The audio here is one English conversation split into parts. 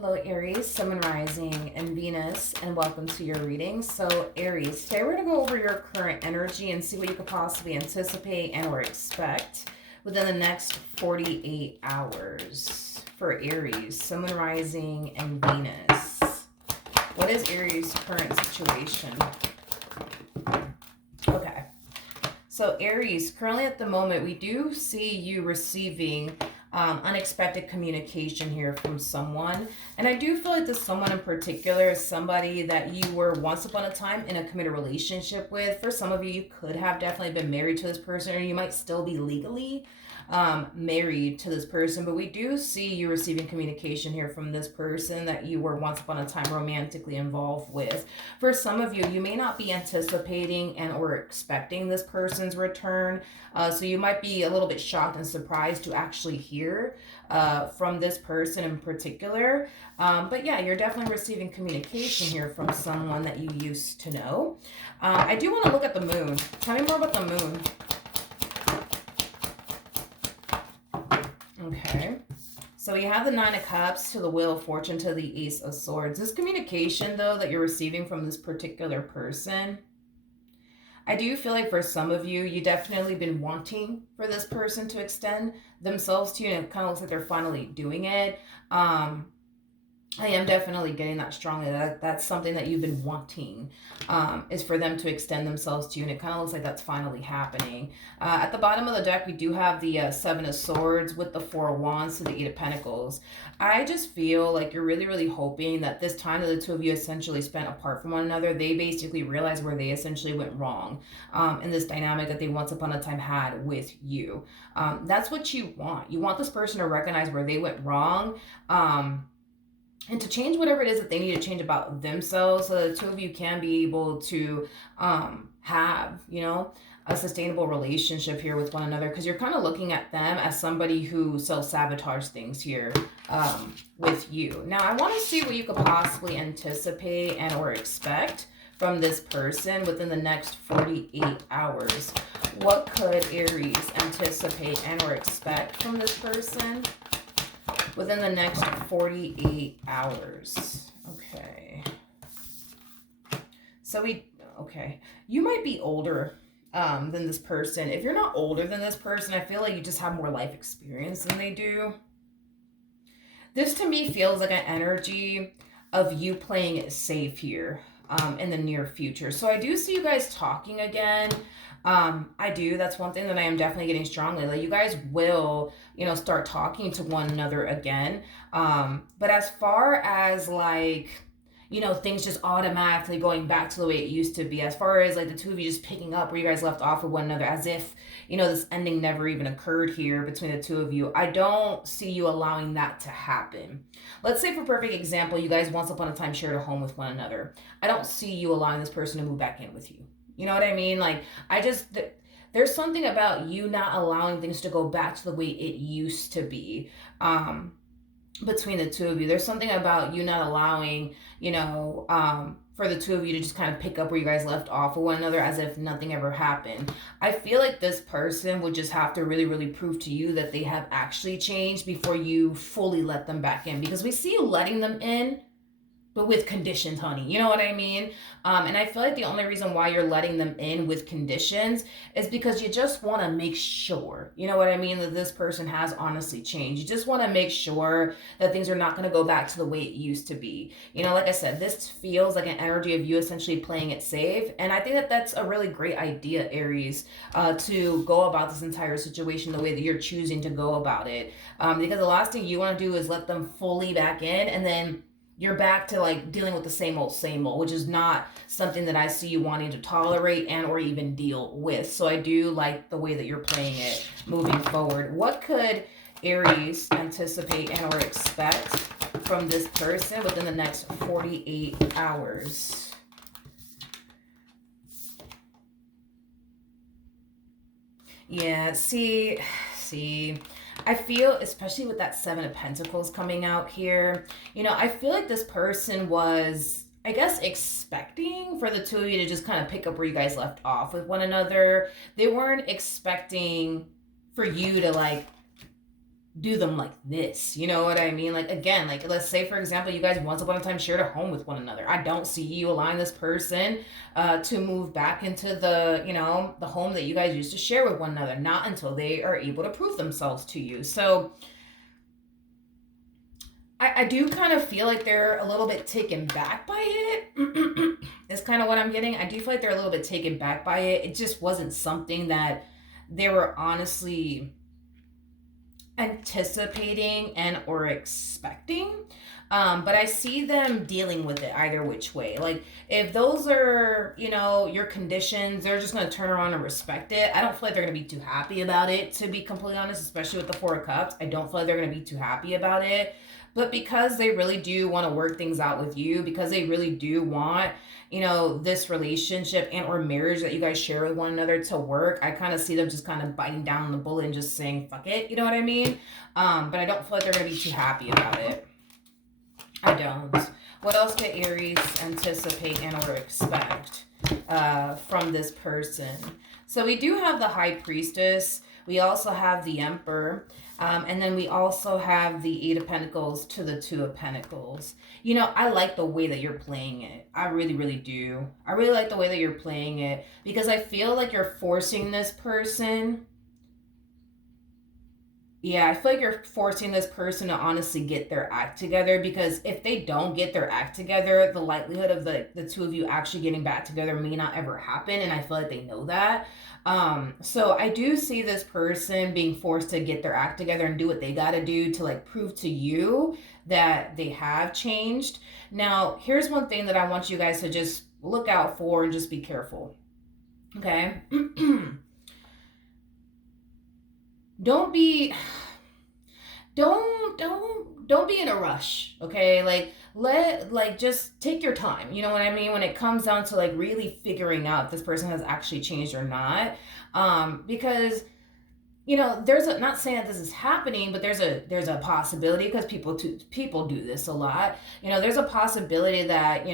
Hello, Aries, Sun, Moon, Rising, and Venus, and welcome to your reading. So, Aries, today we're going to go over your current energy and see what you could possibly anticipate and or expect within the next 48 hours for Aries, Sun, Moon, Rising, and Venus. What is Aries' current situation? Okay. So, Aries, currently at the moment, we do see you receiving unexpected communication here from someone. And I do feel like this someone in particular is somebody that you were once upon a time in a committed relationship with. For some of you, you could have definitely been married to this person, or you might still be legally married to this person, but we do see you receiving communication here from this person that you were once upon a time romantically involved with. For some of you, you may not be anticipating and or expecting this person's return, so you might be a little bit shocked and surprised to actually hear from this person in particular. But yeah, you're definitely receiving communication here from someone that you used to know. I do want to look at the moon. Tell me more about the moon. Okay. So we have the Nine of Cups to the Wheel of Fortune to the Ace of Swords. This communication, though, that you're receiving from this particular person, I do feel like for some of you, you definitely been wanting for this person to extend themselves to you, and it kind of looks like they're finally doing it. I am definitely getting that strongly. That's something that you've been wanting, is for them to extend themselves to you, and it kind of looks like that's finally happening. At the bottom of the deck, we do have the Seven of Swords with the Four of Wands to the Eight of Pentacles. I just feel like you're really, really hoping that this time that the two of you essentially spent apart from one another, they basically realize where they essentially went wrong in this dynamic that they once upon a time had with you. That's what you want. You want this person to recognize where they went wrong. And to change whatever it is that they need to change about themselves, so the two of you can be able to have, a sustainable relationship here with one another, because you're kind of looking at them as somebody who self-sabotage things here with you. Now, I want to see what you could possibly anticipate and or expect from this person within the next 48 hours. What could Aries anticipate and or expect from this person within the next 48 hours? Okay. So you might be older than this person. If you're not older than this person, I feel like you just have more life experience than they do. This to me feels like an energy of you playing it safe here in the near future. So I do see you guys talking again. I do. That's one thing that I am definitely getting strongly. Like, you guys will, start talking to one another again. But as far as like, things just automatically going back to the way it used to be, as far as like the two of you just picking up where you guys left off with one another, as if, this ending never even occurred here between the two of you, I don't see you allowing that to happen. Let's say, for perfect example, you guys once upon a time shared a home with one another. I don't see you allowing this person to move back in with you. You know what I mean? Like, there's something about you not allowing things to go back to the way it used to be between the two of you. There's something about you not allowing, for the two of you to just kind of pick up where you guys left off with one another as if nothing ever happened. I feel like this person would just have to really, really prove to you that they have actually changed before you fully let them back in, because we see you letting them in, but with conditions, honey. You know what I mean? And I feel like the only reason why you're letting them in with conditions is because you just want to make sure, you know what I mean, that this person has honestly changed. You just want to make sure that things are not going to go back to the way it used to be. Like I said, this feels like an energy of you essentially playing it safe. And I think that that's a really great idea, Aries, to go about this entire situation the way that you're choosing to go about it. Because the last thing you want to do is let them fully back in, and then you're back to like dealing with the same old, which is not something that I see you wanting to tolerate and or even deal with. So I do like the way that you're playing it moving forward. What could Aries anticipate and or expect from this person within the next 48 hours? Yeah, see, I feel, especially with that Seven of Pentacles coming out here, I feel like this person was, I guess, expecting for the two of you to just kind of pick up where you guys left off with one another. They weren't expecting for you to like do them like this. You know what I mean? Like, again, like, let's say, for example, you guys once upon a time shared a home with one another. I don't see you allowing this person to move back into the, the home that you guys used to share with one another, not until they are able to prove themselves to you. So I do kind of feel like they're a little bit taken back by it. Is kind of what I'm getting. I do feel like they're a little bit taken back by it. It just wasn't something that they were honestly anticipating and or expecting. But I see them dealing with it either which way. Like, if those are, your conditions, they're just going to turn around and respect it. I don't feel like they're going to be too happy about it, to be completely honest, especially with the Four of Cups. I don't feel like they're going to be too happy about it. But because they really do want to work things out with you, because they really do want, this relationship and or marriage that you guys share with one another to work, I kind of see them just kind of biting down the bullet and just saying, fuck it. You know what I mean? But I don't feel like they're going to be too happy about it. I don't. What else can Aries anticipate and or expect from this person? So we do have the High Priestess. We also have the Emperor. And then we also have the Eight of Pentacles to the Two of Pentacles. I like the way that you're playing it. I really, really do. I really like the way that you're playing it because I feel like you're forcing this person. Yeah, I feel like you're forcing this person to honestly get their act together, because if they don't get their act together, the likelihood of the two of you actually getting back together may not ever happen, and I feel like they know that. So I do see this person being forced to get their act together and do what they got to do to like prove to you that they have changed. Now, here's one thing that I want you guys to just look out for and just be careful. Okay? don't be don't be in a rush, okay? Like just take your time, you know what I mean, when it comes down to like really figuring out if this person has actually changed or not. Because there's a, not saying that this is happening, but there's a possibility, because people do this a lot. There's a possibility that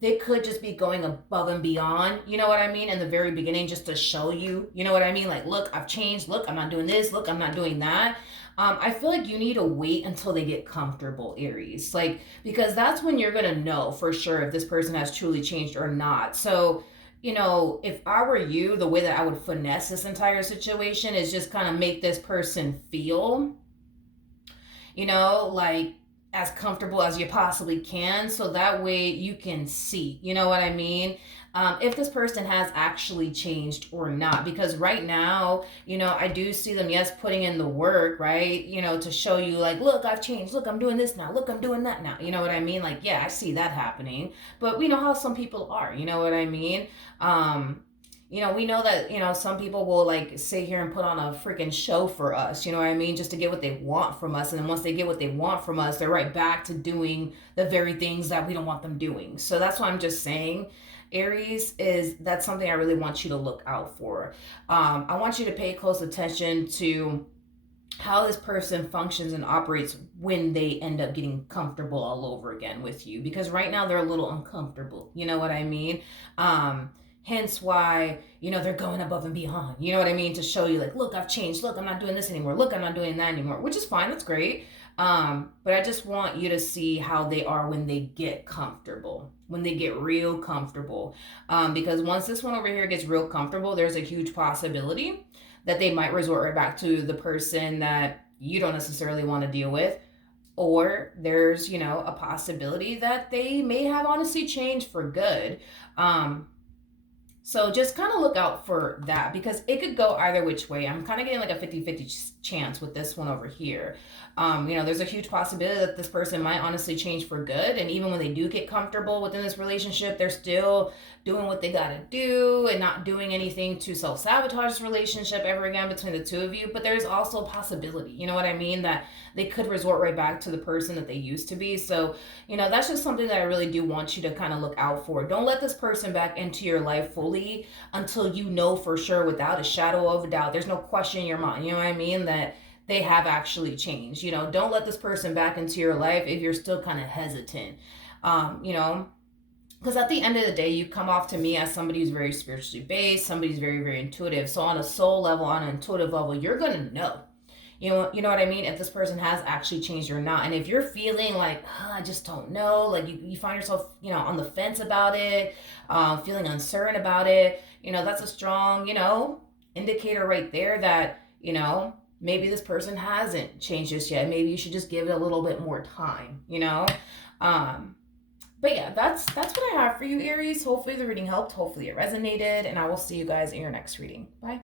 they could just be going above and beyond, you know what I mean, in the very beginning, just to show you, you know what I mean, like, look, I've changed, look, I'm not doing this, look, I'm not doing that. I feel like you need to wait until they get comfortable, Aries, like, because that's when you're gonna know for sure if this person has truly changed or not. So if I were you, the way that I would finesse this entire situation is just kind of make this person feel, like as comfortable as you possibly can. So that way you can see, you know what I mean? If this person has actually changed or not. Because right now, I do see them, yes, putting in the work, right? To show you, like, look, I've changed. Look, I'm doing this now. Look, I'm doing that now. You know what I mean? Like, yeah, I see that happening. But we know how some people are. You know what I mean? We know that, some people will like sit here and put on a freaking show for us, you know what I mean? Just to get what they want from us. And then once they get what they want from us, they're right back to doing the very things that we don't want them doing. So that's why I'm just saying, Aries, is that's something I really want you to look out for. I want you to pay close attention to how this person functions and operates when they end up getting comfortable all over again with you, because right now they're a little uncomfortable, you know what I mean? Hence why they're going above and beyond, you know what I mean, to show you, like, look, I've changed, look, I'm not doing this anymore, look, I'm not doing that anymore, which is fine, that's great. But I just want you to see how they are when they get comfortable, when they get real comfortable. Because once this one over here gets real comfortable, there's a huge possibility that they might resort right back to the person that you don't necessarily want to deal with. Or there's, a possibility that they may have honestly changed for good. So just kind of look out for that, because it could go either which way. I'm kind of getting like a 50-50 chance with this one over here. There's a huge possibility that this person might honestly change for good. And even when they do get comfortable within this relationship, they're still doing what they got to do and not doing anything to self-sabotage this relationship ever again between the two of you. But there's also a possibility, you know what I mean, that they could resort right back to the person that they used to be. So, that's just something that I really do want you to kind of look out for. Don't let this person back into your life fully until you know for sure, without a shadow of a doubt, there's no question in your mind, you know what I mean, that they have actually changed. Don't let this person back into your life if you're still kind of hesitant. Because at the end of the day, you come off to me as somebody who's very spiritually based, somebody who's very, very intuitive. So on a soul level, on an intuitive level, you're going to know. You know what I mean? If this person has actually changed or not. And if you're feeling like, I just don't know, like you find yourself, on the fence about it, feeling uncertain about it, that's a strong, indicator right there that, maybe this person hasn't changed just yet. Maybe you should just give it a little bit more time. Um, but yeah, that's what I have for you, Aries. Hopefully the reading helped. Hopefully it resonated, and I will see you guys in your next reading. Bye.